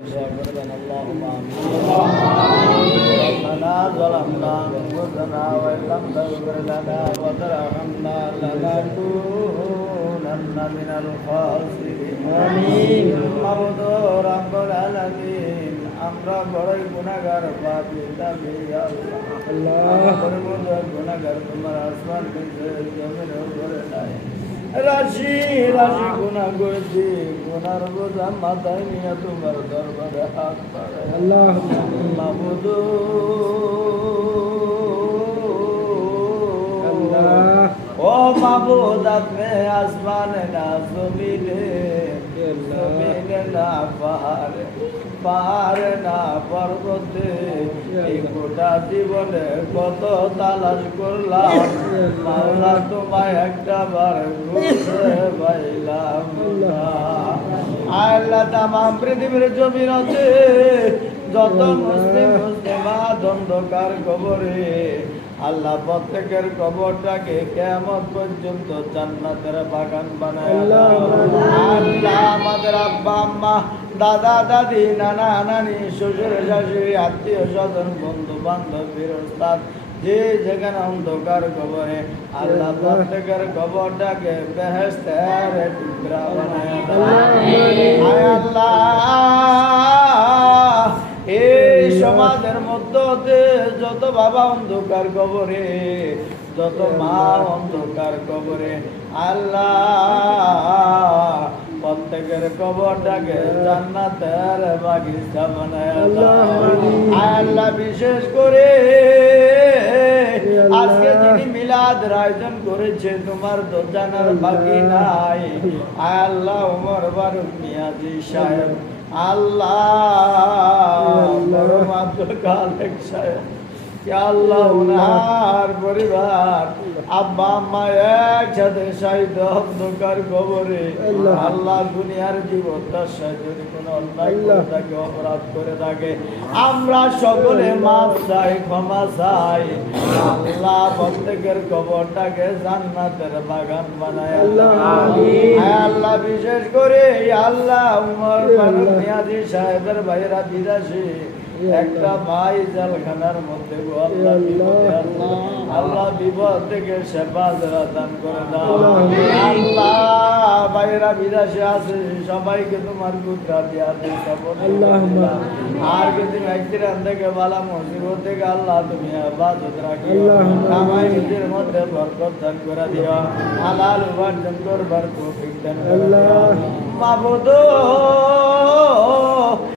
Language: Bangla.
اللهم آمين. ربنا ظلمنا أنفسنا وإن لم تغفر لنا وترحمنا لنكونن من الخاسرين. آمين. মাবুদ রব্বুল আলামিন, আমরা বড়ই গুনাহগার পাপী দাবি আল্লাহ। আমাদের মতো গুনাহগার তোমার আসমান থেকে জমিনের উপরে নাই। রাশি রাশি গুনাহ করেছি, গুনার বোঝা মাথায় নিয়ে তোমার দরবারে হাত বাড়াই। আল্লাহ মাবুদ ও মাবুদ, আপনি আসমানে না জমিনে, জমিনে না পাহাড়ে, পাহাড়ে না পর্বতে, এই গোটা জীবনে কত তালাশ করলাম, মাওলা তোমায় একটা বার খুঁজে পাইলাম না। আল্লাহ তামাম পৃথিবীর জমিন আছে যত মুসলিম মুসলিমাত অন্ধকার কবরে, আল্লাহ প্রত্যেকের কবরটাকে কিয়ামত পর্যন্ত জান্নাতের বাগান বানায়। আল্লাহ আমাদের আব্বা আম্মা, দাদা দাদি, নানা নানি, শ্বশুর শাশুড়ি, আত্মীয় স্বজন, বন্ধু বান্ধবীর উস্তাদ যে যেখানে অন্ধকার কবরে, আল্লাহ প্রত্যেকের কবরটাকে বেহেশতের টুকরা বানায়। আল্লাহ এই সমাজের মধ্যে যত বাবা অন্ধকার কবরে, যত মা অন্ধকার কবরে, আল্লাহ প্রত্যেকের কবরটাকে জান্নাতের বাগিচা বানায়। আল্লাহ বিশেষ করে আজকে যিনি মিলাদের আয়োজন করেছে, তোমার তো জানার বাকি নাই। আল্লাহ ওমর ফারুক মিয়াজি সাহেব, আল্লাহ আব্দুল খালেক সাহেব, আল্লাহ ওনার পরিবার আব্বা আম্মা একসাথে শাহিদ অন্ধকার কবরে। আল্লাহ দুনিয়ার জীবন দশায় যদি কোনো অন্যায় করে থাকে, অপরাধ করে থাকে, আমরা সকলে মাফ চাই, ক্ষমা চাই। আল্লাহ প্রত্যেকের কবরটাকে জান্নাতের বাগান বানায়। আল্লাহ বিশেষ করে আল্লাহ উমর ফারুক মিয়াজি সাহেবের ভাইয়েরা বিদেশে, একটা ভাই জেলখানার মধ্যে, আল্লাহ বিপদ থেকে সেবা দান করে দাও। আল্লাহ ভাইরা বিদেশে আছে, সবাইকে তোমার কুদরত দিয়া আর কিছু অ্যাক্সিডেন্ট থেকে বালা মুসিবত থেকে আল্লাহ তুমি হেফাজত রাখিও। কামাই নিজের মধ্যে বরকত দান করে দিও, হালাল উপার্জন করবার তৌফিক দান করে দিও। মাবুদ